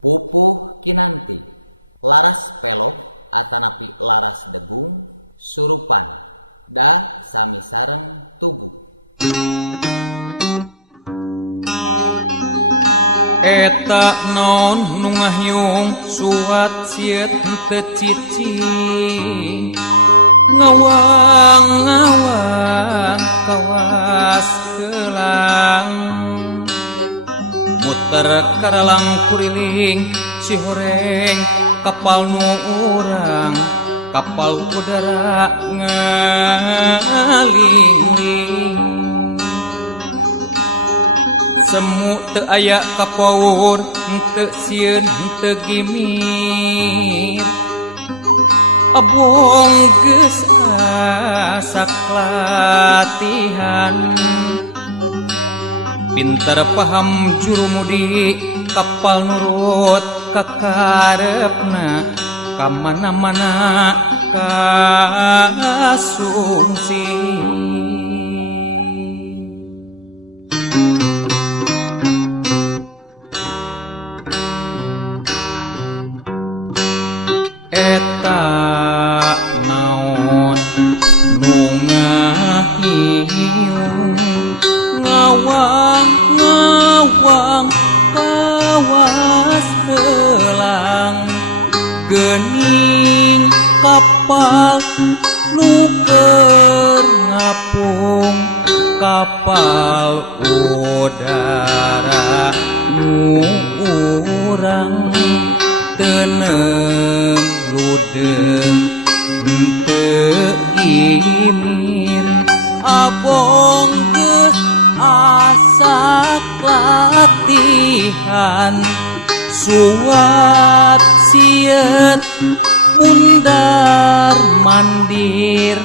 Pupuk kinanti laras peluk akanapi laras begung surupan dah sama sarang tubuh. Eta non nu ngahyung suat sieut teu cicing ngawang kawas keulang muter karalang kuriling si horeng kapal nu urang kapal udara ngalingling semu teu aya kapour teu sieun teu gimir abong geus asak latihan pinter paham jurumudi kapal nurut kakarepna kamana-mana kasungsi. Eta naon nu ngahiyung ngawang kawas helang geuning kapal nu keur ngapung kapal udara nu urang teu ludeng teu gimir abong geus asak latihan suat sieut mundar mandir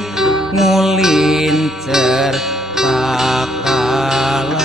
ngulincer kakalang